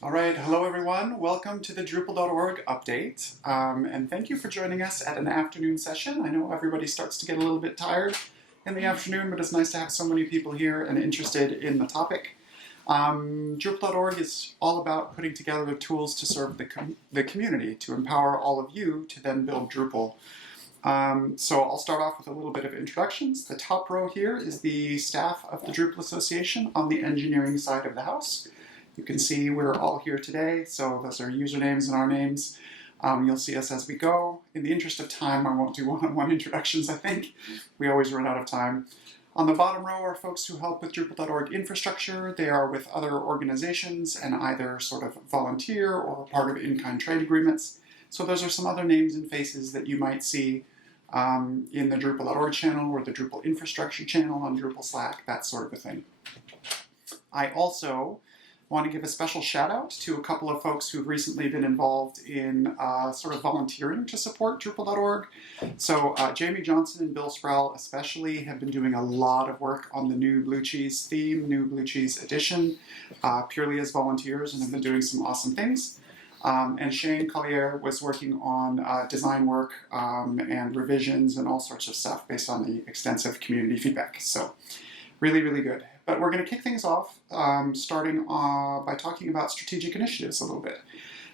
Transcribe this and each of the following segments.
All right, hello everyone. Welcome to the Drupal.org update. And thank you for joining us at an afternoon session. I know everybody starts to get a little bit tired in the afternoon, but it's nice to have so many people here and interested in the topic. Drupal.org is all about putting together the tools to serve the community, to empower all of you to then build Drupal. So I'll start off with a little bit of introductions. The top row here is the staff of the Drupal Association on the engineering side of the house. You can see we're all here today, so those are usernames and our names. You'll see us as we go. In the interest of time, I won't do one-on-one introductions, I think. We always run out of time. On the bottom row are folks who help with Drupal.org infrastructure. They are with other organizations and either sort of volunteer or part of in-kind trade agreements. So those are some other names and faces that you might see in the Drupal.org channel or the Drupal infrastructure channel on Drupal Slack, that sort of a thing. I also want to give a special shout out to a couple of folks who've recently been involved in sort of volunteering to support Drupal.org. So Jamie Johnson and Bill Sproul especially have been doing a lot of work on the new Blue Cheese theme, new Blue Cheese edition, purely as volunteers, and have been doing some awesome things. And Shane Collier was working on design work and revisions and all sorts of stuff based on the extensive community feedback. So really, really good. But we're going to kick things off starting by talking about strategic initiatives a little bit.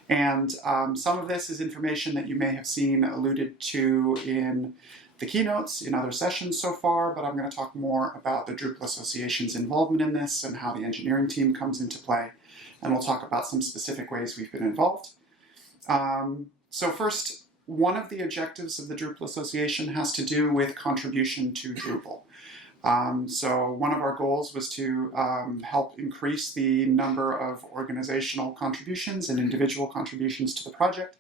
And some of this is information that you may have seen alluded to in the keynotes in other sessions so far, but I'm going to talk more about the Drupal Association's involvement in this and how the engineering team comes into play. And we'll talk about some specific ways we've been involved. So first, one of the objectives of the Drupal Association has to do with contribution to Drupal. So one of our goals was to help increase the number of organizational contributions and individual contributions to the project.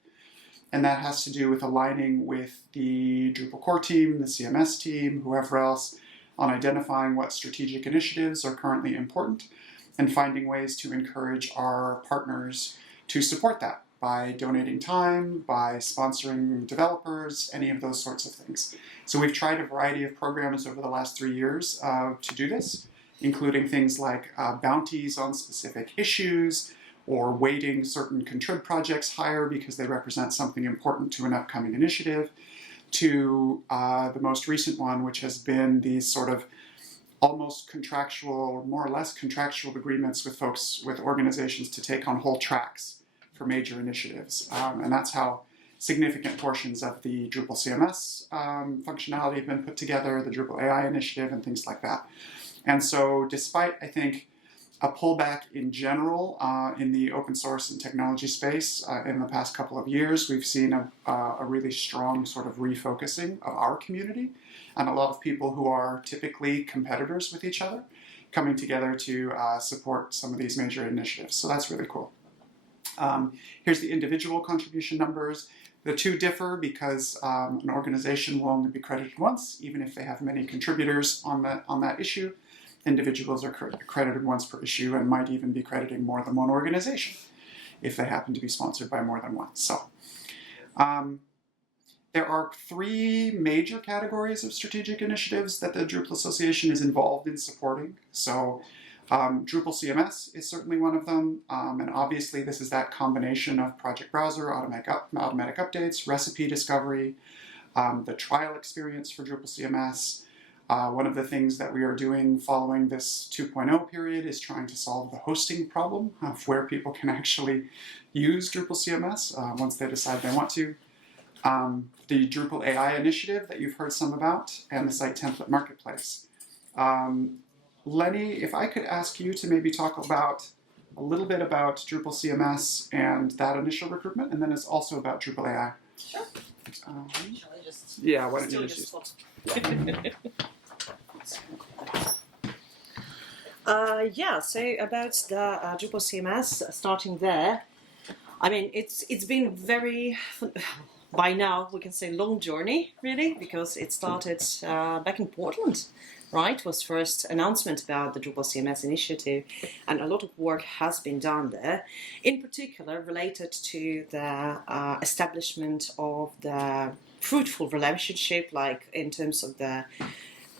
And that has to do with aligning with the Drupal core team, the CMS team, whoever else, on identifying what strategic initiatives are currently important and finding ways to encourage our partners to support that by donating time, by sponsoring developers, any of those sorts of things. So we've tried a variety of programs over the last 3 years to do this, including things like bounties on specific issues or weighting certain contrib projects higher because they represent something important to an upcoming initiative, to the most recent one, which has been these sort of almost contractual, more or less contractual agreements with folks, with organizations to take on whole tracks for major initiatives. And that's how significant portions of the Drupal CMS functionality have been put together, the Drupal AI initiative and things like that. And so despite, I think, a pullback in general in the open source and technology space in the past couple of years, we've seen a really strong sort of refocusing of our community and a lot of people who are typically competitors with each other coming together to support some of these major initiatives. So that's really cool. Here's the individual contribution numbers. The two differ because an organization will only be credited once, even if they have many contributors on that issue. Individuals are credited once per issue and might even be crediting more than one organization if they happen to be sponsored by more than one. So there are 3 major categories of strategic initiatives that the Drupal Association is involved in supporting. So Drupal CMS is certainly one of them, and obviously this is that combination of project browser, automatic updates, recipe discovery, the trial experience for Drupal CMS. One of the things that we are doing following this 2.0 period is trying to solve the hosting problem of where people can actually use Drupal CMS once they decide they want to. The Drupal AI initiative that you've heard some about, and the site template marketplace. Lenny, if I could ask you to maybe talk about a little bit about Drupal CMS and that initial recruitment, and then it's also about Drupal AI. Sure. Shall I just yeah, why don't you just spot? Yeah, so about the Drupal CMS, starting there, I mean, it's been very, by now we can say long journey, really, because it started back in Portland. Right, was first announcement about the Drupal CMS initiative, and a lot of work has been done there, in particular related to the establishment of the fruitful relationship, like in terms of the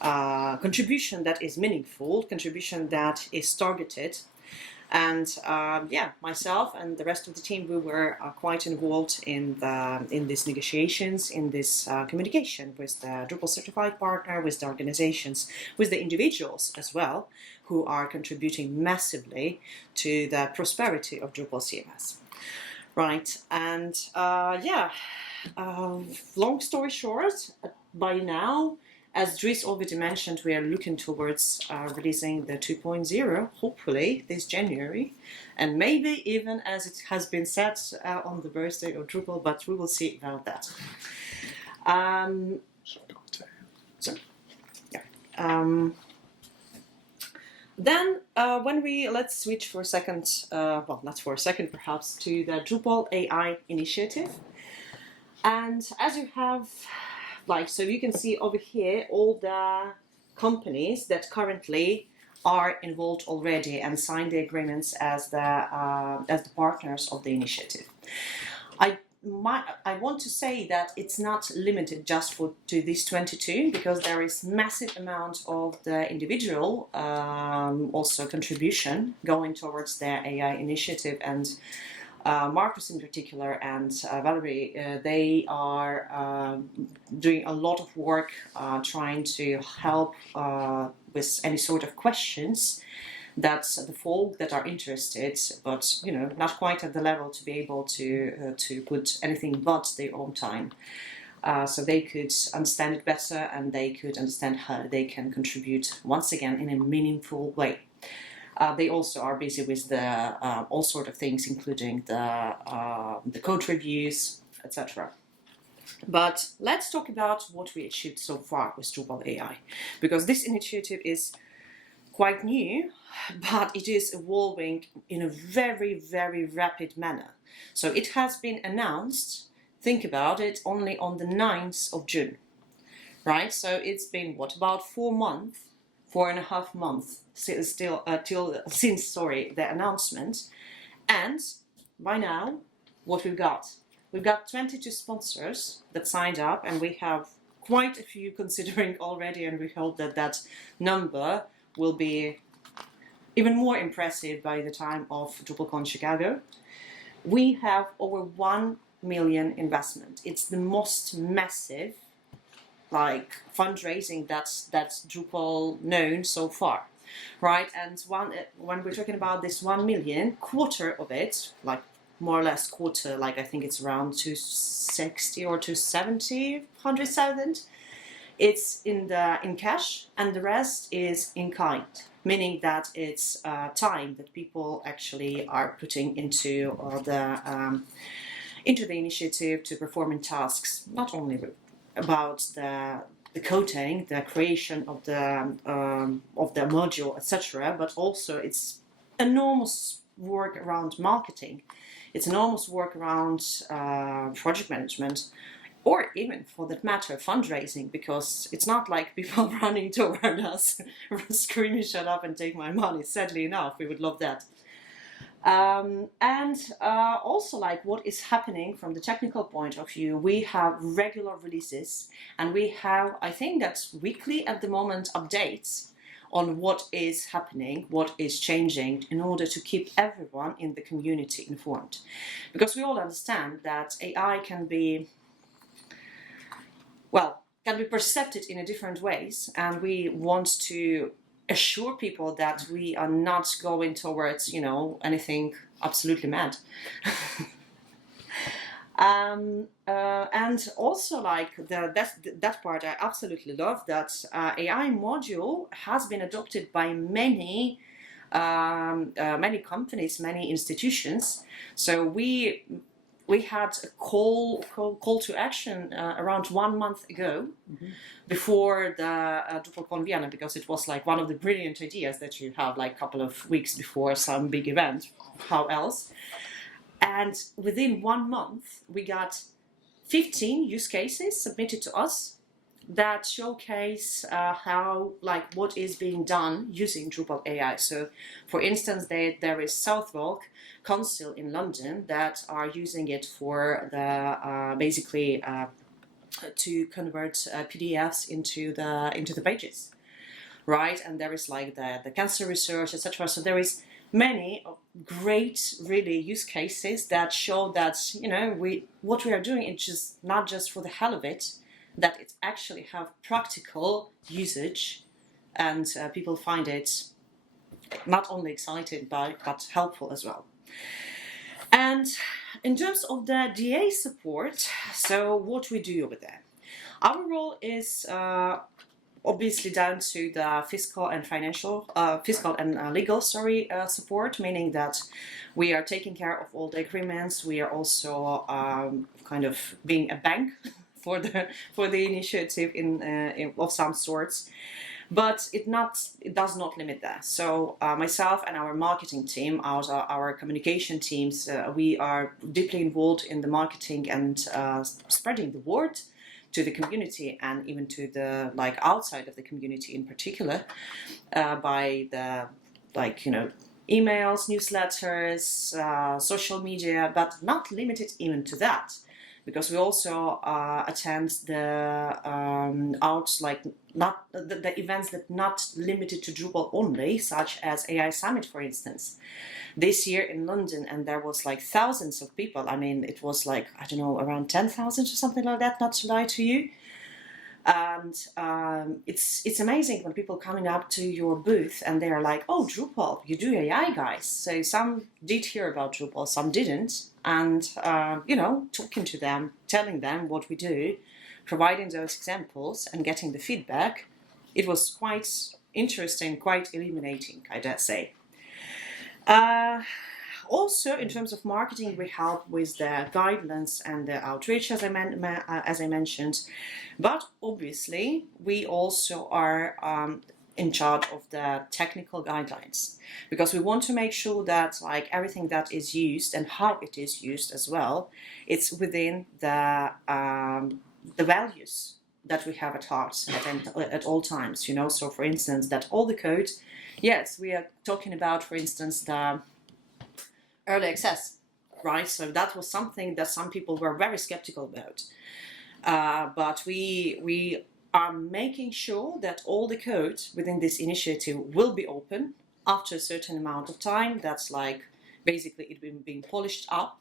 contribution that is meaningful, contribution that is targeted, And myself and the rest of the team, we were quite involved in these negotiations, in this communication with the Drupal certified partner, with the organizations, with the individuals as well, who are contributing massively to the prosperity of Drupal CMS. Right, and long story short, by now, as Dries already mentioned, we are looking towards releasing the 2.0, hopefully this January, and maybe even as it has been said on the birthday of Drupal, but we will see about that. Then let's switch for a second, not for a second perhaps, to the Drupal AI initiative. And as you have, so you can see over here all the companies that currently are involved already and signed the agreements as the partners of the initiative. I want to say that it's not limited just to these 22, because there is massive amount of the individual also contribution going towards the AI initiative, and Marcus in particular and Valerie, they are doing a lot of work trying to help with any sort of questions that the folk that are interested, but not quite at the level to be able to put anything but their own time. So they could understand it better, and they could understand how they can contribute once again in a meaningful way. They also are busy with the all sort of things, including the code reviews, etc. But let's talk about what we achieved so far with Drupal AI, because this initiative is quite new, but it is evolving in a very, very rapid manner. So it has been announced, think about it, only on the 9th of June, right? So it's been, about 4.5 months since the announcement. And by now, what we've got 22 sponsors that signed up, and we have quite a few considering already, and we hope that that number will be even more impressive by the time of DrupalCon Chicago. We have over 1 million investment. It's the most massive fundraising that's Drupal known so far, right? And when we're talking about this 1 million, quarter of it, more or less quarter, I think it's around 260 or 270, 100,000. It's in cash, and the rest is in kind, meaning that it's time that people actually are putting into the initiative to performing tasks, not only about the coding, the creation of the module, etc., but also it's enormous work around marketing. It's enormous work around project management, or even, for that matter, fundraising, because it's not like people running toward us screaming, "Shut up and take my money." Sadly enough, we would love that. And also, what is happening from the technical point of view, we have regular releases, and we have, I think that's weekly at the moment, updates on what is happening, what is changing, in order to keep everyone in the community informed. Because we all understand that AI can be perceived in a different ways, and we want to assure people that we are not going towards, anything absolutely mad. And also, that part I absolutely love, that AI module has been adopted by many companies, many institutions. So we had a call to action around 1 month ago, before the DrupalCon Vienna, because it was one of the brilliant ideas that you have a couple of weeks before some big event. How else? And within 1 month, we got 15 use cases submitted to us that showcase what is being done using Drupal AI. So, for instance, there is Southwark Council in London that are using it for the to convert PDFs into the pages, right? And there is the cancer research, etc. So there is many great, really, use cases that show that, what we are doing is just not just for the hell of it, that it actually have practical usage, and people find it not only exciting but helpful as well. And in terms of the DA support, so what we do over there, our role is obviously down to the fiscal and legal support, meaning that we are taking care of all the agreements. We are also kind of being a bank for the initiative in of some sorts. But it does not limit that. So myself and our marketing team, our communication teams, we are deeply involved in the marketing and spreading the word to the community, and even to the outside of the community in particular, by the emails, newsletters, social media, but not limited even to that, because we also attend the the events that not limited to Drupal only, such as AI Summit, for instance, this year in London, and there was thousands of people. I mean, it was around 10,000 or something like that, not to lie to you. And it's amazing when people coming up to your booth and they are like, "Oh, Drupal, you do AI, guys." So some did hear about Drupal, some didn't, and talking to them, telling them what we do, providing those examples and getting the feedback, it was quite interesting, quite illuminating, I dare say. Also, in terms of marketing, we help with the guidelines and the outreach, as I mentioned. But obviously, we also are in charge of the technical guidelines, because we want to make sure that everything that is used and how it is used as well, it's within the values that we have at heart at all times. So for instance, that all the code, yes, we are talking about, for instance, the early access, right? So that was something that some people were very skeptical about. But we are making sure that all the code within this initiative will be open after a certain amount of time. That's basically it being polished up.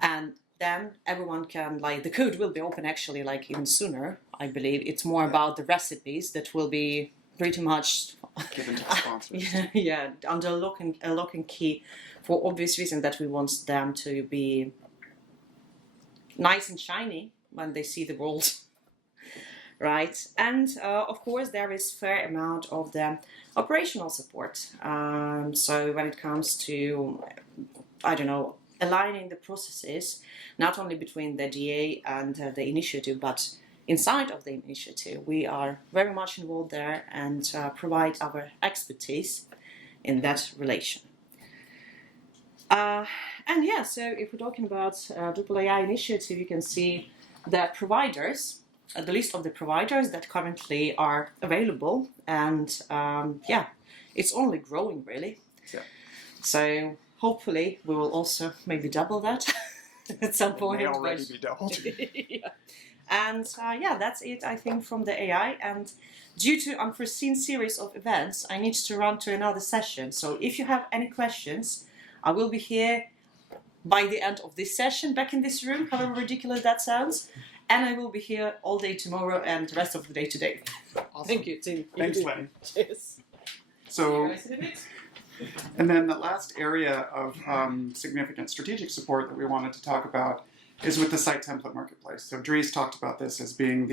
And then everyone can, the code will be open actually even sooner, I believe. It's more about the recipes that will be pretty much given to sponsors. yeah, under lock and key, for obvious reason that we want them to be nice and shiny when they see the world. Right? And of course there is fair amount of the operational support. So when it comes to, aligning the processes, not only between the DA and the initiative, but inside of the initiative, we are very much involved there and provide our expertise in that relation. And yeah, so if we're talking about Drupal AI initiative, you can see the providers, the list of the providers that currently are available, and it's only growing really. Yeah. So hopefully we will also maybe double that at some point. It may already be doubled. Yeah. And that's it, I think, from the AI. And due to unforeseen series of events, I need to run to another session. So if you have any questions, I will be here by the end of this session, back in this room, however ridiculous that sounds. And I will be here all day tomorrow and the rest of the day today. Awesome. Thank you, Tim. Thanks, Blaine. Cheers. So, and then the last area of significant strategic support that we wanted to talk about is with the site template marketplace. So Dries talked about this as being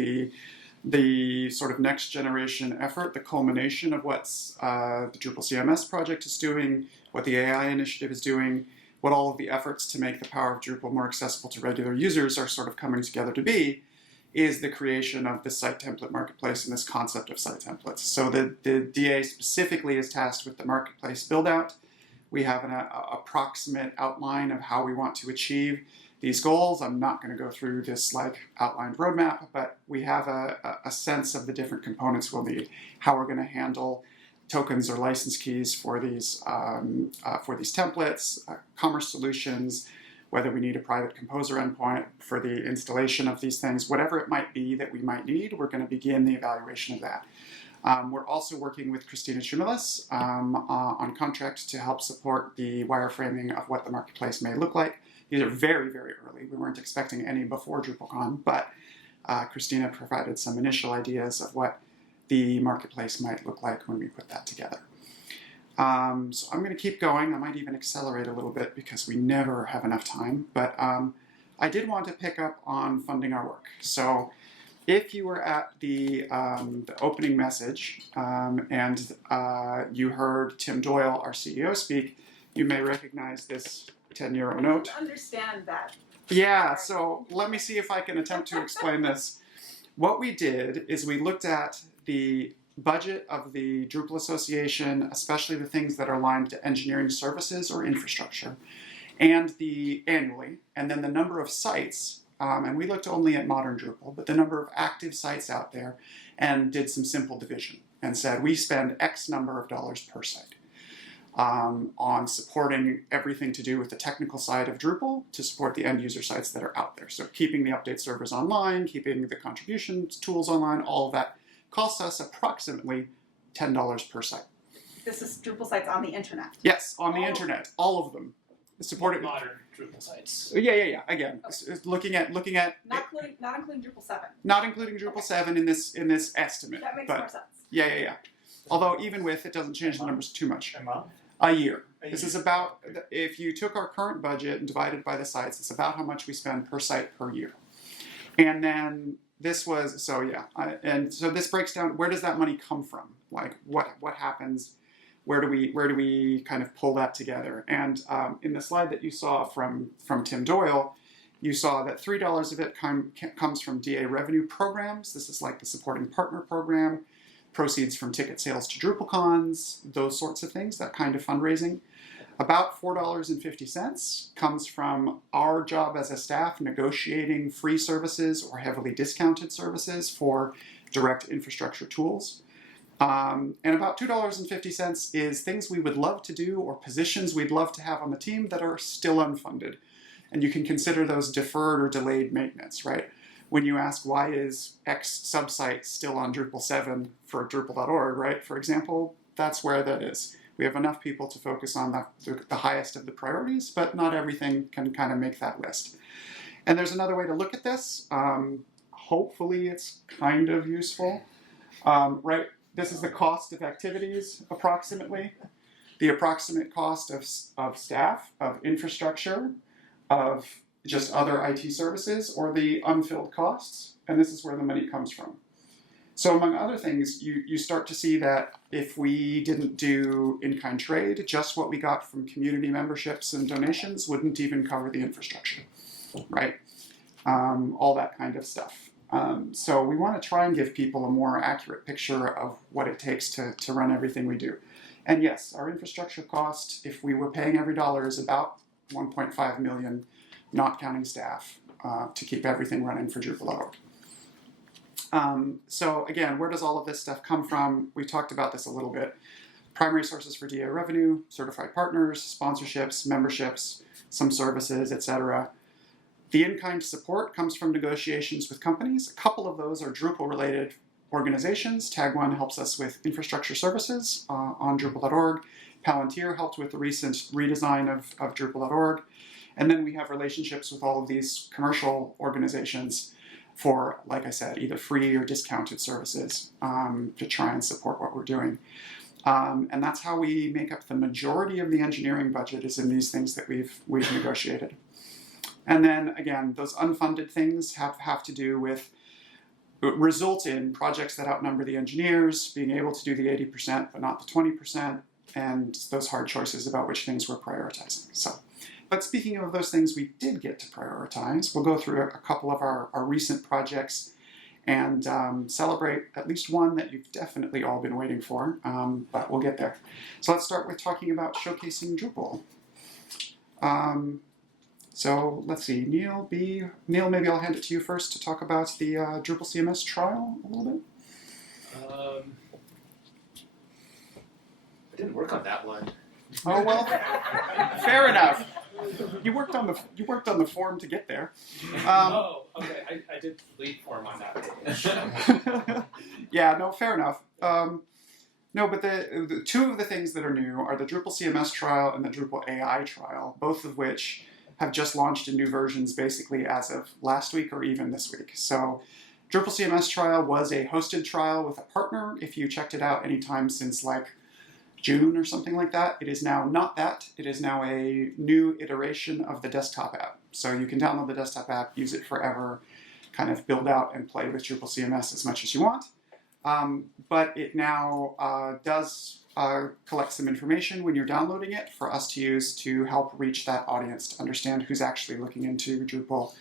the sort of next generation effort, the culmination of what's the Drupal CMS project is doing, what the AI initiative is doing, what all of the efforts to make the power of Drupal more accessible to regular users are sort of coming together to be, is the creation of the site template marketplace and this concept of site templates. So the DA specifically is tasked with the marketplace build out. We have an approximate outline of how we want to achieve these goals. I'm not going to go through this outlined roadmap, but we have a sense of the different components we'll need, how we're going to handle tokens or license keys for these templates, commerce solutions, whether we need a private composer endpoint for the installation of these things, whatever it might be that we might need, we're going to begin the evaluation of that. We're also working with Christina Chimilas on contract to help support the wireframing of what the marketplace may look like. These are very, very early. We weren't expecting any before DrupalCon, but Christina provided some initial ideas of what the marketplace might look like when we put that together. So I'm going to keep going. I might even accelerate a little bit because we never have enough time. But I did want to pick up on funding our work. So if you were at the opening message and you heard Tim Doyle, our CEO, speak, you may recognize this 10-euro note. I understand that. Yeah, so let me see if I can attempt to explain this. What we did is we looked at the budget of the Drupal Association, especially the things that are aligned to engineering services or infrastructure, and annually, and then the number of sites, and we looked only at modern Drupal, but the number of active sites out there, and did some simple division, and said we spend X number of dollars per site on supporting everything to do with the technical side of Drupal to support the end user sites that are out there. So keeping the update servers online, keeping the contribution tools online, all of that costs us approximately $10 per site. This is Drupal sites on the internet. Yes, on the internet, all of them. Supported modern Drupal sites. Yeah. Again, Okay. looking at Not including Drupal 7. not including Drupal 7 in this estimate. That makes but more sense. Yeah. Although even with, it doesn't change the numbers too much. A month? A year. A This year. is about, if you took our current budget and divided by the sites, it's about how much we spend per site per year. And then this was, so yeah, and so this breaks down, where does that money come from? Like what happens? Where do we kind of pull that together? And in the slide that you saw from Tim Doyle, you saw that $3 of it comes from DA revenue programs. This is like the supporting partner program, proceeds from ticket sales to DrupalCons, those sorts of things, that kind of fundraising. About $4.50 comes from our job as a staff negotiating free services or heavily discounted services for direct infrastructure tools. And about $2.50 is things we would love to do or positions we'd love to have on the team that are still unfunded. And you can consider those deferred or delayed maintenance, right? When you ask why is X subsite still on Drupal 7 for Drupal.org, right? For example, that's where that is. We have enough people to focus on the highest of the priorities, but not everything can kind of make that list. And there's another way to look at this. Hopefully it's kind of useful, right? This is the cost of activities, approximately. The approximate cost of staff, of infrastructure, of just other IT services, or the unfilled costs, and this is where the money comes from. So among other things, you start to see that if we didn't do in-kind trade, just what we got from community memberships and donations wouldn't even cover the infrastructure, right? All that kind of stuff. So we want to try and give people a more accurate picture of what it takes to run everything we do. And yes, our infrastructure cost, if we were paying every dollar, is about 1.5 million, not counting staff, to keep everything running for Drupal.org. So again, where does all of this stuff come from? We talked about this a little bit. Primary sources for DA revenue, certified partners, sponsorships, memberships, some services, etc. The in-kind support comes from negotiations with companies. A couple of those are Drupal-related organizations. Tag One helps us with infrastructure services on Drupal.org. Palantir helped with the recent redesign of Drupal.org. And then we have relationships with all of these commercial organizations for, like I said, either free or discounted services to try and support what we're doing. And that's how we make up the majority of the engineering budget, is in these things that we've negotiated. And then, again, those unfunded things have to do with, result in projects that outnumber the engineers, being able to do the 80% but not the 20%, and those hard choices about which things we're prioritizing. So, but speaking of those things we did get to prioritize, we'll go through a couple of our recent projects and celebrate at least one that you've definitely all been waiting for, but we'll get there. So let's start with talking about showcasing Drupal. So let's see, Neil, maybe I'll hand it to you first to talk about the Drupal CMS trial a little bit. I didn't work on that one. Oh, well, fair enough. You worked on the form to get there. Oh, okay. I did lead form on that page. Yeah, no, fair enough. No, but the two of the things that are new are the Drupal CMS trial and the Drupal AI trial, both of which have just launched in new versions basically as of last week or even this week. So Drupal CMS trial was a hosted trial with a partner. If you checked it out anytime since like June or something like that, it is now not that. It is now a new iteration of the desktop app. So you can download the desktop app, use it forever, kind of build out and play with Drupal CMS as much as you want. But it now does collect some information when you're downloading it for us to use to help reach that audience, to understand who's actually looking into Drupal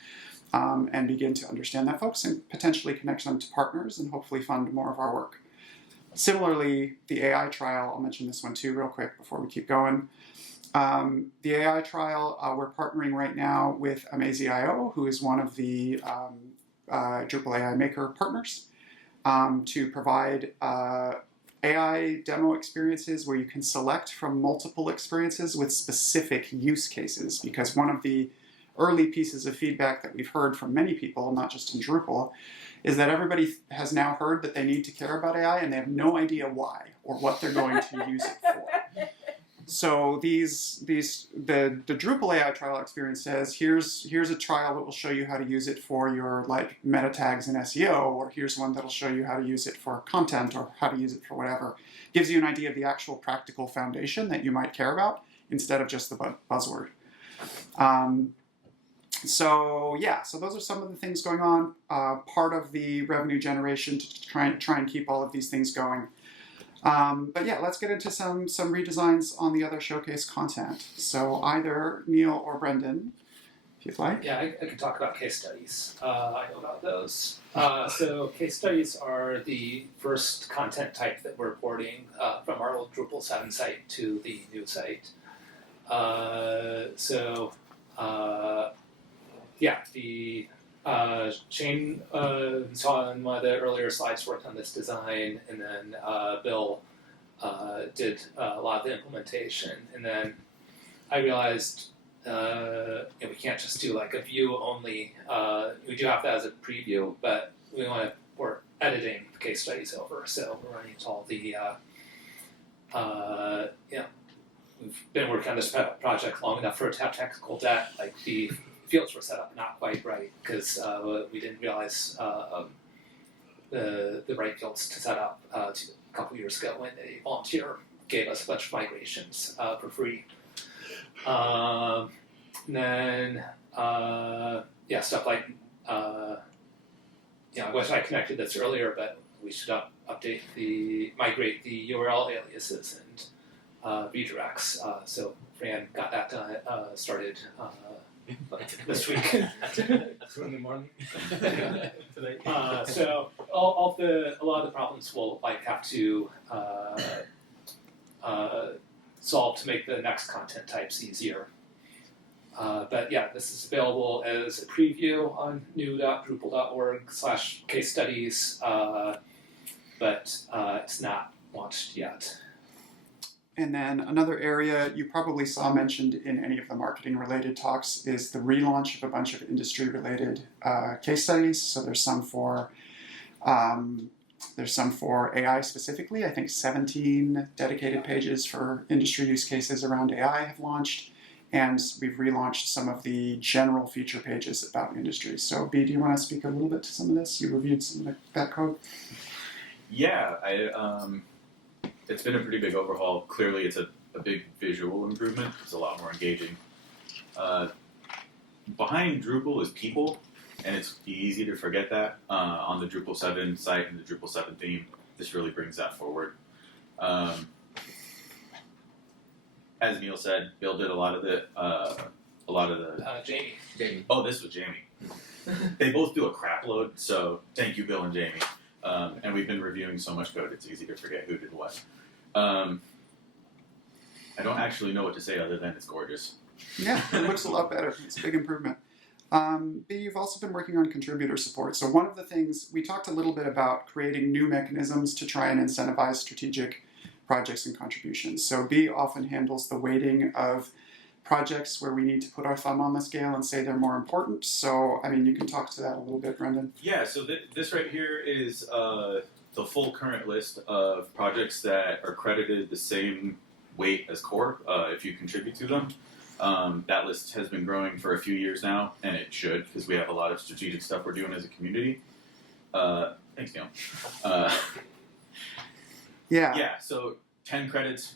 and begin to understand that folks and potentially connect them to partners and hopefully fund more of our work. Similarly, the AI trial, I'll mention this one too real quick before we keep going. The AI trial, we're partnering right now with Amaze.io, who is one of the Drupal AI Maker partners, to provide AI demo experiences where you can select from multiple experiences with specific use cases. Because one of the early pieces of feedback that we've heard from many people, not just in Drupal, is that everybody has now heard that they need to care about AI and they have no idea why or what they're going to use it for. So the Drupal AI trial experience says, here's a trial that will show you how to use it for your like meta tags in SEO, or here's one that'll show you how to use it for content or how to use it for whatever. Gives you an idea of the actual practical foundation that you might care about instead of just the buzzword. So those are some of the things going on. Part of the revenue generation to try and keep all of these things going. But yeah, let's get into some redesigns on the other showcase content. So either Neil or Brendan, if you'd like. Yeah, I can talk about case studies. I know about those. So case studies are the first content type that we're porting from our old Drupal 7 site to the new site. The Shane saw in one of the earlier slides worked on this design, and then Bill did a lot of the implementation. And then I realized we can't just do like a view only. We do have that as a preview, but we're editing the case studies over, so we're running into all the we've been working on this project long enough for it to have technical debt. Like the fields were set up not quite right because we didn't realize the right fields to set up a couple years ago when a volunteer gave us a bunch of migrations for free. Stuff like I wish I connected this earlier, but we should migrate the URL aliases and redirects. So Fran got that done, started this week. 2 in the morning. Today. So a lot of the problems we'll have to solve to make the next content types easier. This is available as a preview on new.drupal.org/case studies, but it's not launched yet. And then another area you probably saw mentioned in any of the marketing-related talks is the relaunch of a bunch of industry-related case studies. So there's some for AI specifically. I think 17 dedicated pages for industry use cases around AI have launched, and we've relaunched some of the general feature pages about industries. So B, do you want to speak a little bit to some of this? You reviewed some of that code. Yeah, it's been a pretty big overhaul. Clearly, it's a big visual improvement. It's a lot more engaging. Behind Drupal is people, and it's easy to forget that. On the Drupal 7 site and the Drupal 7 theme, this really brings that forward. As Neil said, Bill did a lot of the. Jamie. Oh, this was Jamie. They both do a crap load, so thank you, Bill and Jamie. And we've been reviewing so much code, it's easy to forget who did what. I don't actually know what to say other than it's gorgeous. Yeah, it looks a lot better. It's a big improvement. B, you've also been working on contributor support. So one of the things, we talked a little bit about creating new mechanisms to try and incentivize strategic projects and contributions. So B often handles the weighting of projects where we need to put our thumb on the scale and say they're more important. So, I mean, you can talk to that a little bit, Brendan. Yeah, so this right here is the full current list of projects that are credited the same weight as core if you contribute to them. That list has been growing for a few years now, and it should, because we have a lot of strategic stuff we're doing as a community. Thanks, Neil. Yeah, so 10 credits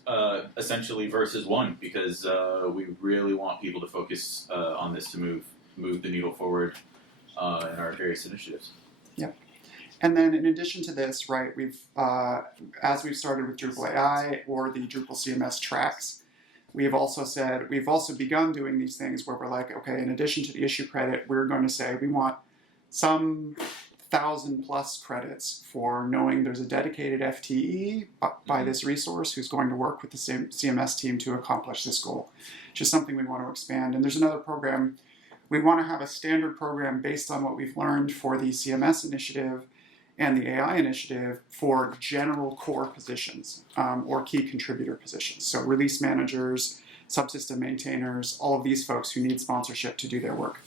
essentially versus 1, because we really want people to focus on this to move the needle forward in our various initiatives. Yep. And then in addition to this, right, we've as we've started with Drupal AI or the Drupal CMS tracks, we've also begun doing these things where we're like, okay, in addition to the issue credit, we're going to say we want some 1,000+ credits for knowing there's a dedicated FTE by this resource who's going to work with the CMS team to accomplish this goal. Just something we want to expand. And there's another program. We want to have a standard program based on what we've learned for the CMS initiative and the AI initiative for general core positions or key contributor positions. So release managers, subsystem maintainers, all of these folks who need sponsorship to do their work.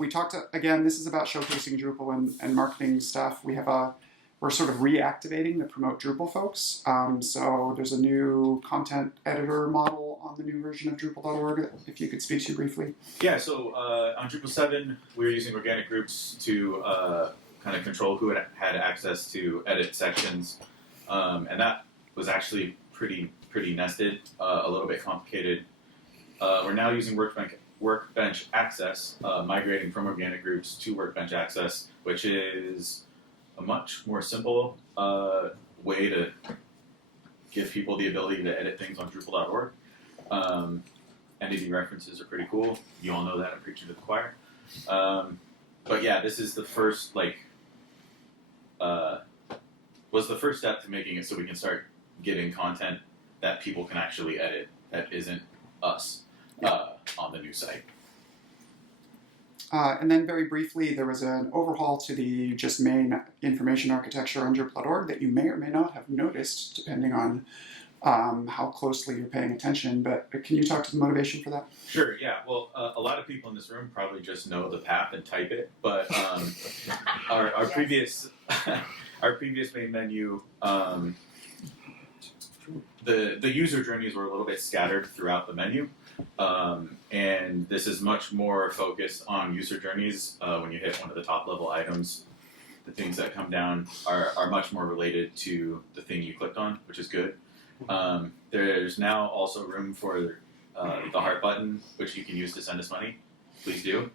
We talked, again, this is about showcasing Drupal and marketing stuff. We're sort of reactivating the Promote Drupal folks. So there's a new content editor model on the new version of Drupal.org, if you could speak to briefly. Yeah, so on Drupal 7, we were using organic groups to kind of control who had access to edit sections. And that was actually pretty nested, a little bit complicated. We're now using Workbench access, migrating from organic groups to Workbench access, which is a much more simple way to give people the ability to edit things on Drupal.org. Entity references are pretty cool. You all know that. I'm preaching to the choir. But yeah, this is the first, was the first step to making it so we can start getting content that people can actually edit that isn't us on the new site. And then very briefly, there was an overhaul to the just main information architecture on Drupal.org that you may or may not have noticed, depending on how closely you're paying attention. But can you talk to the motivation for that? Sure, yeah. Well, a lot of people in this room probably just know the path and type it, but our previous our previous main menu, the user journeys were a little bit scattered throughout the menu. And this is much more focused on user journeys. When you hit one of the top level items, the things that come down are much more related to the thing you clicked on, which is good. There's now also room for the heart button, which you can use to send us money. Please do.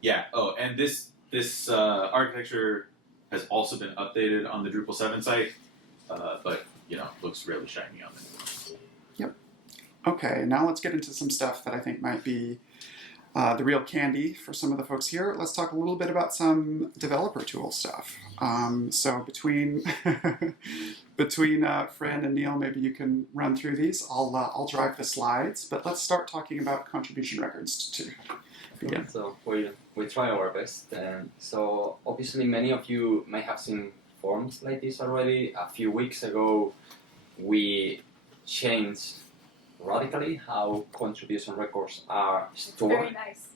Yeah. Oh, and this architecture has also been updated on the Drupal 7 site, but looks really shiny on it. Okay, now let's get into some stuff that I think might be the real candy for some of the folks here. Let's talk a little bit about some developer tool stuff. So between Fran and Neil, maybe you can run through these. I'll drive the slides, but let's start talking about contribution records to begin. So we try our best. So obviously many of you may have seen forms like this already. A few weeks ago, we changed radically how contribution records are stored. Very nice.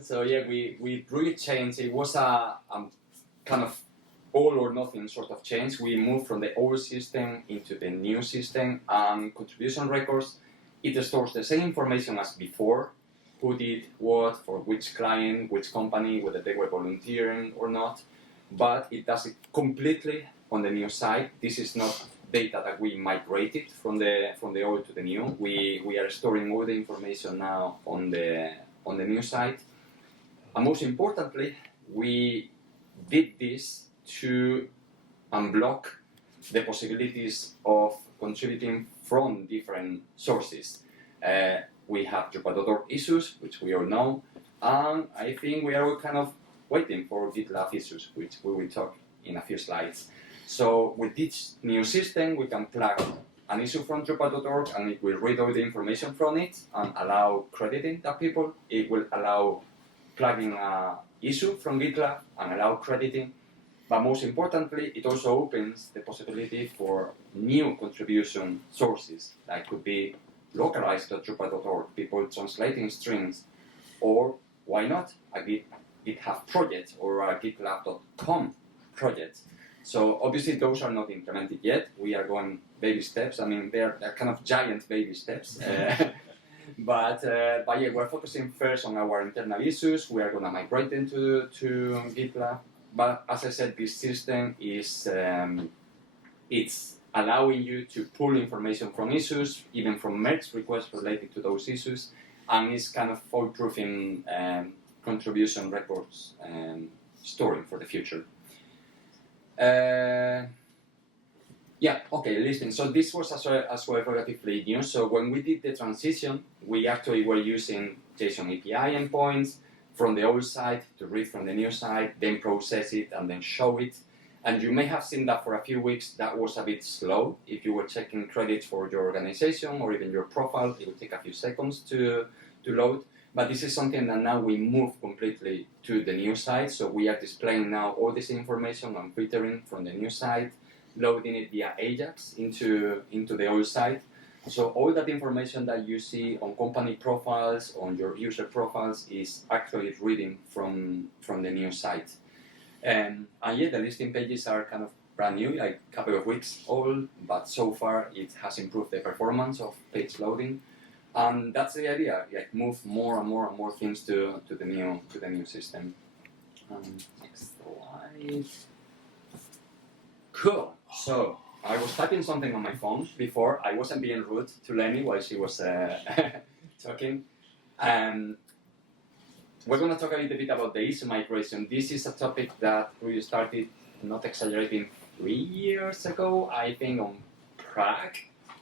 So yeah, we really changed. It was a kind of all or nothing sort of change. We moved from the old system into the new system. Contribution records, it stores the same information as before. Who did what, for which client, which company, whether they were volunteering or not. But it does it completely on the new site. This is not data that we migrated from the old to the new. We are storing all the information now on the new site. And most importantly, we did this to unblock the possibilities of contributing from different sources. We have Drupal.org issues, which we all know, and I think we are all kind of waiting for GitLab issues, which we will talk in a few slides. So with this new system, we can plug an issue from Drupal.org and it will read all the information from it and allow crediting the people. It will allow plugging issue from GitLab and allow crediting. But most importantly, it also opens the possibility for new contribution sources that could be localized.drupal.org, people translating strings, or why not a GitHub project or a GitLab.com project. So obviously those are not implemented yet. We are going baby steps. I mean, they're kind of giant baby steps. But yeah, we're focusing first on our internal issues. We are going to migrate them to GitLab. But as I said, this system is it's allowing you to pull information from issues, even from merge requests related to those issues, and it's kind of foolproofing contribution records storing for the future. Yeah, okay, listing. So this was as well relatively new. So when we did the transition, we actually were using JSON API endpoints from the old site to read from the new site, then process it and then show it. And you may have seen that for a few weeks that was a bit slow. If you were checking credits for your organization or even your profile, it would take a few seconds to load. But this is something that now we move completely to the new site. So we are displaying now all this information and filtering from the new site, loading it via Ajax into the old site. So all that information that you see on company profiles, on your user profiles, is actually reading from the new site. And yeah, the listing pages are kind of brand new, like a couple of weeks old, but so far it has improved the performance of page loading. And that's the idea, like move more and more things to the new system. Next slide. Cool. So I was typing something on my phone before. I wasn't being rude to Lenny while she was talking. We're going to talk a little bit about the issue migration. This is a topic that we started, not exaggerating, 3 years ago, I think, on Prague.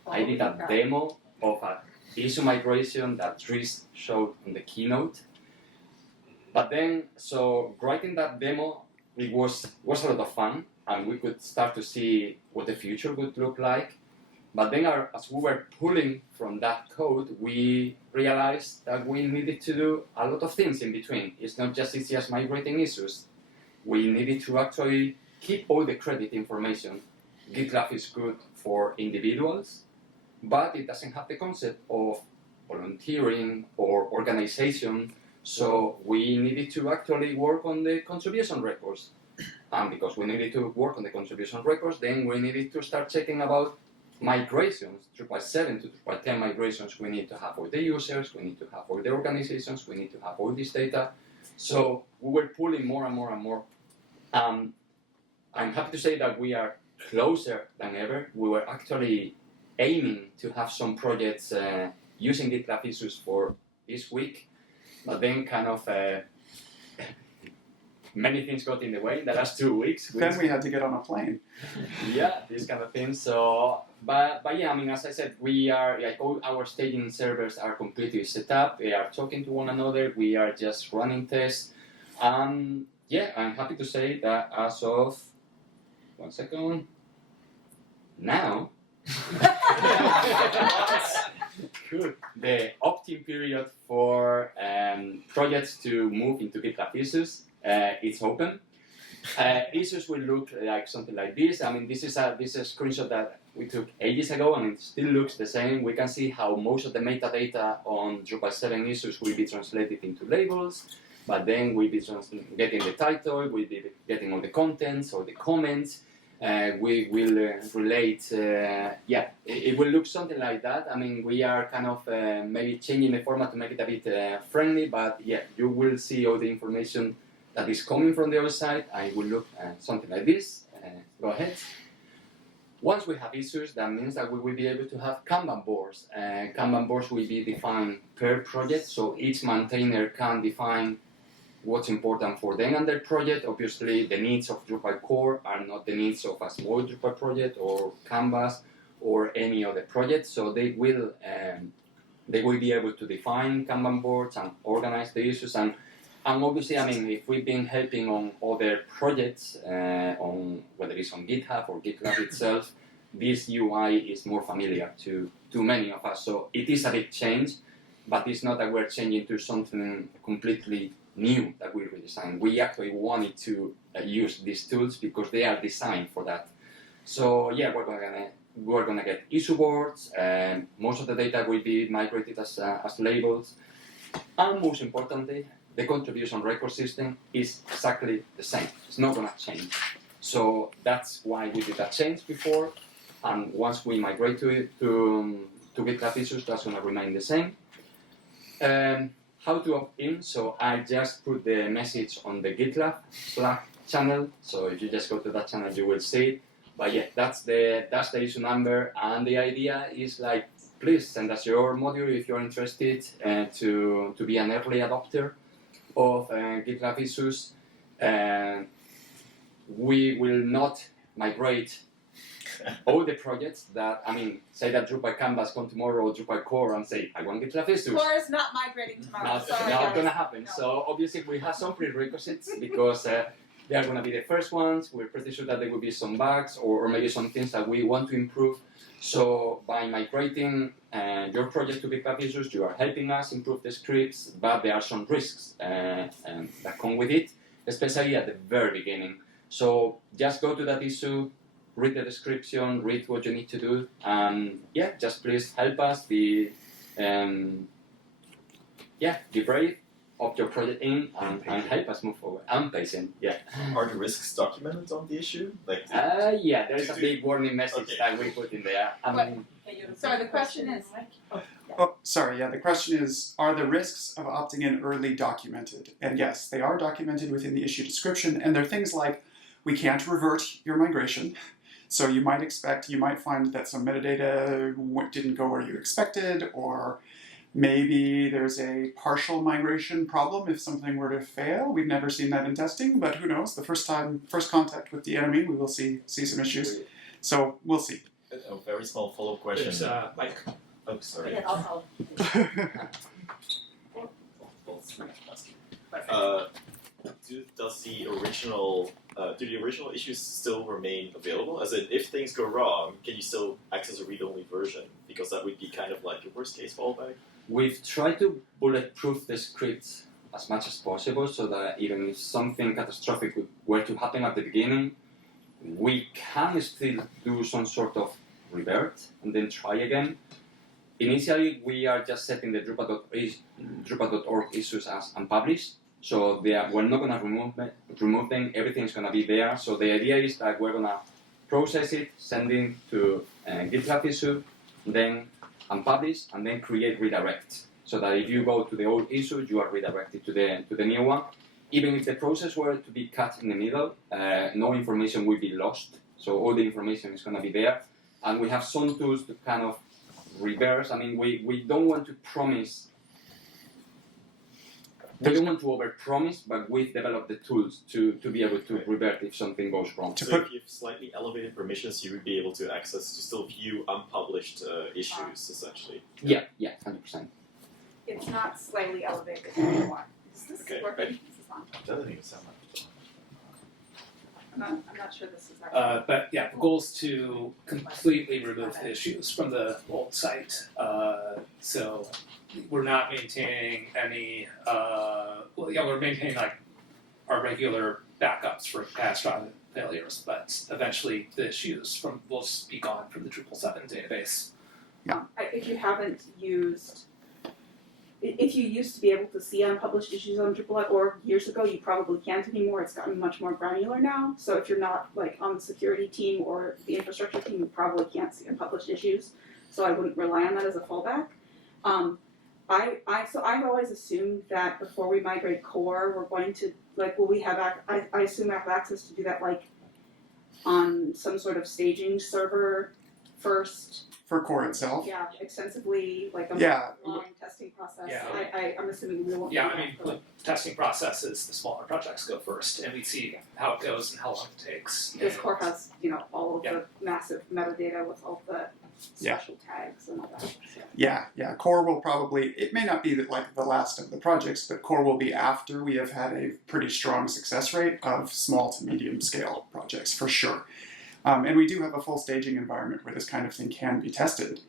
I did a demo of a issue migration that Dries showed in the keynote. But then, so writing that demo, it was a lot of fun, and we could start to see what the future would look like. But then as we were pulling from that code, we realized that we needed to do a lot of things in between. It's not just easy as migrating issues. We needed to actually keep all the credit information. GitLab is good for individuals, but it doesn't have the concept of volunteering or organization. So we needed to actually work on the contribution records. And because we needed to work on the contribution records, then we needed to start checking about migrations, Drupal 7 to Drupal 10 migrations. We need to have all the users, we need to have all the organizations, we need to have all this data. So we were pulling more and more. I'm happy to say that we are closer than ever. We were actually aiming to have some projects using GitLab issues for this week, but then kind of many things got in the way in the last 2 weeks. Then we had to get on a plane. Yeah, this kind of thing. So, but yeah, I mean, as I said, we are like all our staging servers are completely set up. They are talking to one another. We are just running tests. Yeah, I'm happy to say that as of 1 second now. Good. The opt-in period for projects to move into GitLab issues, it's open. Issues will look like something like this. I mean, this is a screenshot that we took ages ago, and it still looks the same. We can see how most of the metadata on Drupal 7 issues will be translated into labels, but then we'll be getting the title, we'll be getting all the contents or the comments. We will relate, yeah, it will look something like that. I mean, we are kind of maybe changing the format to make it a bit friendly, but yeah, you will see all the information that is coming from the other side. I will look something like this. Go ahead. Once we have issues, that means that we will be able to have Kanban boards. Kanban boards will be defined per project, so each maintainer can define what's important for them and their project. Obviously, the needs of Drupal core are not the needs of a small Drupal project or Canvas or any other project. So they will be able to define Kanban boards and organize the issues. And obviously, I mean, if we've been helping on other projects, on whether it's on GitHub or GitLab itself, this UI is more familiar to many of us. So it is a big change, but it's not that we're changing to something completely new that we design. We actually wanted to use these tools because they are designed for that. So yeah, we're gonna get issue boards, and most of the data will be migrated as labels. And most importantly, the contribution record system is exactly the same. It's not gonna change. So that's why we did that change before. And once we migrate to GitLab issues, that's gonna remain the same. How to opt in? So I just put the message on the GitLab Slack channel. So if you just go to that channel, you will see it. But yeah, that's the issue number, and the idea is like, please send us your module if you're interested to be an early adopter of GitLab issues. We will not migrate all the projects that, say that Drupal Canvas come tomorrow or Drupal Core and say, I want GitLab issues. Core is not migrating tomorrow. Not Sorry, gonna guys. happen. No. So obviously we have some prerequisites because they are gonna be the first ones. We're pretty sure that there will be some bugs or maybe some things that we want to improve. So by migrating your project to GitLab issues, you are helping us improve the scripts, but there are some risks that come with it, especially at the very beginning. So just go to that issue, read the description, read what you need to do, and just please help us be brave, opt your project in, and help us move forward. I'm patient, Are the risks documented on the issue? Like, there is a big warning message that we put in there. Sorry, the question is. Oh, sorry, the question is, are the risks of opting in early documented? And yes, they are documented within the issue description, and they're things like, we can't revert your migration. So you might find that some metadata didn't go where you expected, or maybe there's a partial migration problem if something were to fail. We've never seen that in testing, but who knows? The first contact with the enemy, we will see some issues. So we'll see. a very small follow-up question. There's Mike. Oh, sorry. Yeah, I'll Do the original issues still remain available? As in, if things go wrong, can you still access a read-only version? Because that would be kind of like a worst-case fallback. We've tried to bulletproof the scripts as much as possible so that even if something catastrophic were to happen at the beginning, we can still do some sort of revert and then try again. Initially, we are just setting the Drupal.org issues as unpublished, so we're not going to remove them, everything's going to be there. So the idea is that we're going to process it, send it to GitLab issue, then unpublish, and then create redirect. So that if you go to the old issue, you are redirected to the new one. Even if the process were to be cut in the middle, no information will be lost. So all the information is going to be there. And we have some tools to kind of reverse. I mean, we don't want to promise. We don't want to overpromise, but we've developed the tools to be able to revert if something goes wrong. So if you have slightly elevated permissions, you would be able to still view unpublished issues, essentially. Yeah, 100%. It's not slightly elevated anymore. Is this Okay, working? right. This is on. It doesn't even sound like it. I'm not sure this is actually. But yeah, the goal is to completely remove the issues from the old site. So we're not maintaining any. We're maintaining like our regular backups for catastrophic failures, but eventually the issues will just be gone from the Drupal 7 database. If you haven't used, if you used to be able to see unpublished issues on Drupal.org years ago, you probably can't anymore. It's gotten much more granular now. So if you're not like on the security team or the infrastructure team, you probably can't see unpublished issues. So I wouldn't rely on that as a fallback. So I've always assumed that before we migrate core, we're going to I assume I have access to do that like on some sort of staging server first. For core itself. Yeah, extensively, like a long testing process. Yeah. I'm assuming we won't. Yeah, do I mean, that the testing process is the smaller projects go first, and we see how it goes and how long it takes. because core has all of the massive metadata with all the special tags and all that. So. Yeah. Core will probably, it may not be like the last of the projects, but core will be after we have had a pretty strong success rate of small to medium scale projects, for sure. And we do have a full staging environment where this kind of thing can be tested.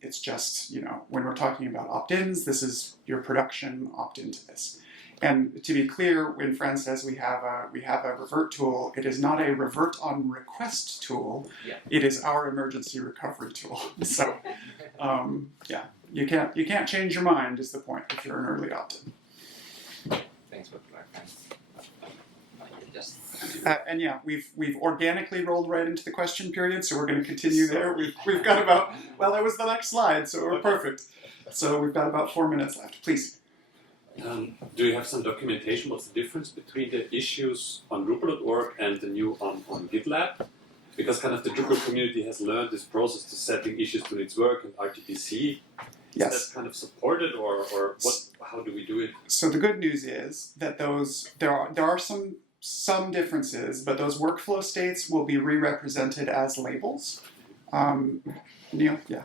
It's just, when we're talking about opt-ins, this is your production opt-in to this. And to be clear, when Fran says we have a revert tool, it is not a revert on request tool. Yeah. It is our emergency recovery tool. So, yeah, you can't change your mind is the point if you're an early opt-in. Thanks for clarifying. Just And yeah, we've organically rolled right into the question period, so we're going to continue there. We've got about, well, that was the next slide, so we're perfect. So we've got about 4 minutes left. Please. Do you have some documentation? What's the difference between the issues on Drupal.org and the new on GitLab? Because kind of the Drupal community has learned this process to setting issues to its work and RTPC. Yes. Is that kind of supported, or what? How do we do it? So the good news is that there are some differences, but those workflow states will be re-represented as labels. Neil, yeah.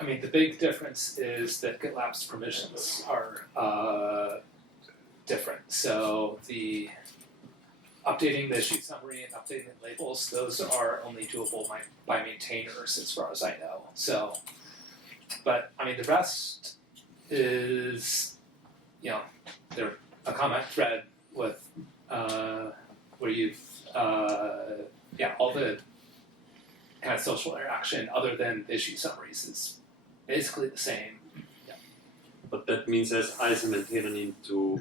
I mean, the big difference is that GitLab's permissions are different. So the updating the issue summary and updating the labels, those are only doable by maintainers as far as I know. So, but I mean, the rest is, they're a comment thread with where you've, all the kind of social interaction other than the issue summaries is basically the same. Yeah. But that means as I as a maintainer need to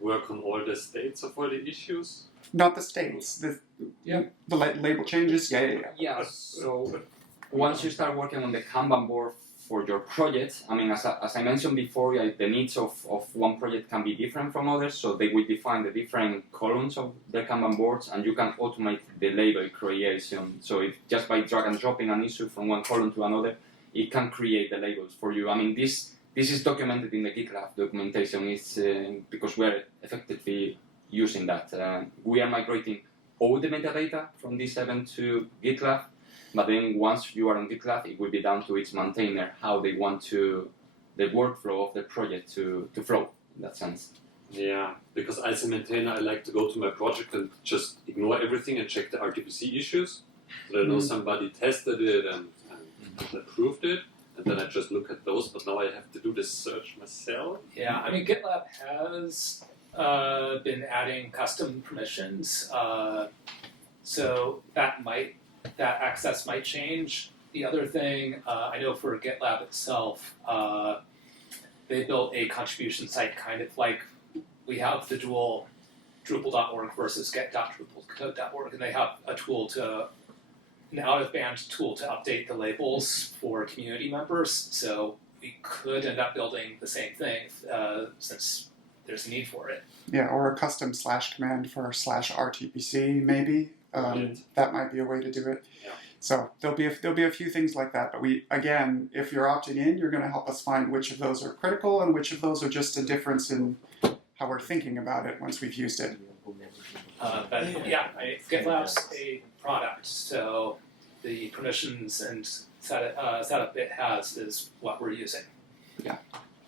work on all the states of all the issues? Not the states. The label changes. Yeah, so once you start working on the Kanban board for your project, I mean, as I mentioned before, the needs of one project can be different from others, so they will define the different columns of the Kanban boards, and you can automate the label creation. So if just by drag and dropping an issue from one column to another, it can create the labels for you. I mean, this is documented in the GitLab documentation. It's because we're effectively using that. We are migrating all the metadata from this event to GitLab, but then once you are on GitLab, it will be down to each maintainer how they want the workflow of the project to flow in that sense. Yeah, because as a maintainer, I like to go to my project and just ignore everything and check the RTPC issues. So I know somebody tested it and approved it, and then I just look at those, but now I have to do this search myself. Yeah, I mean, GitLab has been adding custom permissions, so that access might change. The other thing, I know for GitLab itself, they built a contribution site kind of like we have the dual Drupal.org versus get.drupalcode.org, and they have an out-of-band tool to update the labels for community members. So we could end up building the same thing since there's a need for it. Yeah, or a custom /command for /RTPC maybe. That might be a way to do it. Yeah. So there'll be a few things like that. But if you're opting in, you're going to help us find which of those are critical and which of those are just a difference in how we're thinking about it once we've used it. GitLab's a product, so the permissions and setup it has is what we're using. Yeah,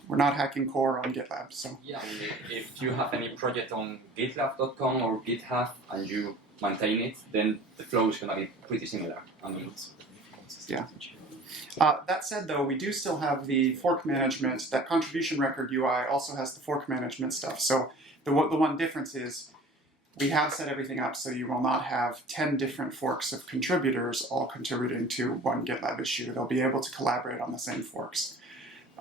we're not hacking core on GitLab. So yeah, I mean, if you have any project on GitLab.com or GitHub and you maintain it, then the flow is going to be pretty similar. I mean, yeah. That said, though, we do still have the fork management. That contribution record UI also has the fork management stuff. So the one difference is we have set everything up so you will not have 10 different forks of contributors all contributing to one GitLab issue. They'll be able to collaborate on the same forks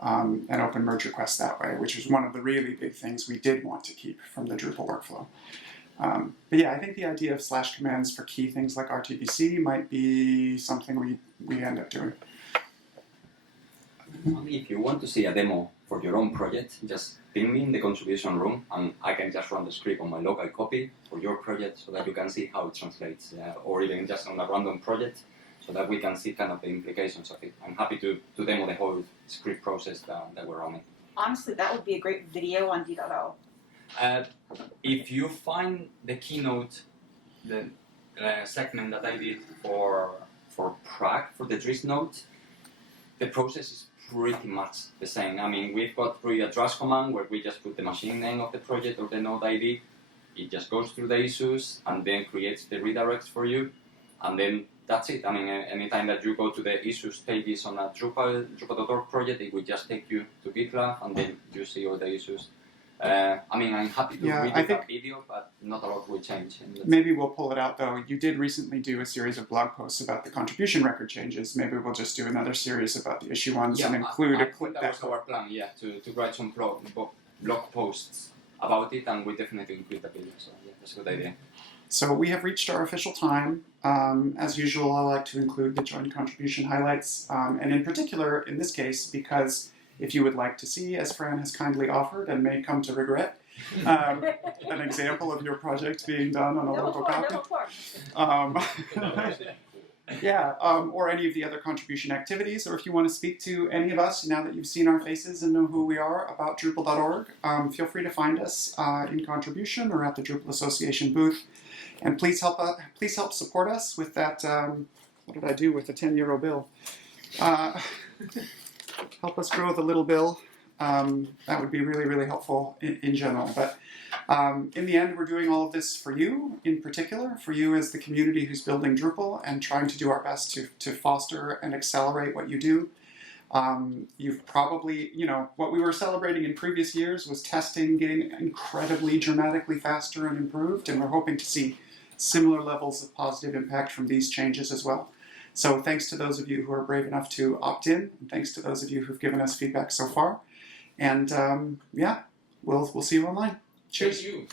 and open merge requests that way, which is one of the really big things we did want to keep from the Drupal workflow. But yeah, I think the idea of /commands for key things like RTPC might be something we end up doing. If you want to see a demo for your own project, just ping me in the contribution room and I can just run the script on my local copy for your project so that you can see how it translates, or even just on a random project so that we can see kind of the implications of it. I'm happy to demo the whole script process that we're running. Honestly, that would be a great video on D.O. If you find the keynote, the segment that I did for Prague, for the Drizzt node, the process is pretty much the same. I mean, we've got really a trash command where we just put the machine name of the project or the node ID. It just goes through the issues and then creates the redirects for you. And then that's it. I mean, anytime that you go to the issues pages on a Drupal.org project, it will just take you to GitLab and then you see all the issues. I mean, I'm happy to Yeah, read I that think- video, but not a lot will change. And Maybe we'll pull it out though. You did recently do a series of blog posts about the contribution record changes. Maybe we'll just do another series about the issue ones and include I a think clip that was our plan, yeah, to write some blog posts about it, and we definitely include the video. So yeah, that's a good idea. So we have reached our official time. As usual, I like to include the joint contribution highlights, and in particular, in this case, because if you would like to see, as Fran has kindly offered and may come to regret, an example of your project being done on a local copy. Or any of the other contribution activities, or if you want to speak to any of us now that you've seen our faces and know who we are about Drupal.org, feel free to find us in contribution or at the Drupal Association booth. And please help support us with that. What did I do with the €10 bill? Help us grow the little bill. That would be really, really helpful in general. But in the end, we're doing all of this for you, in particular, for you as the community who's building Drupal and trying to do our best to foster and accelerate what you do. You've probably, what we were celebrating in previous years was testing getting incredibly dramatically faster and improved, and we're hoping to see similar levels of positive impact from these changes as well. So thanks to those of you who are brave enough to opt in, and thanks to those of you who've given us feedback so far. And we'll see you online. Cheers. Thank you.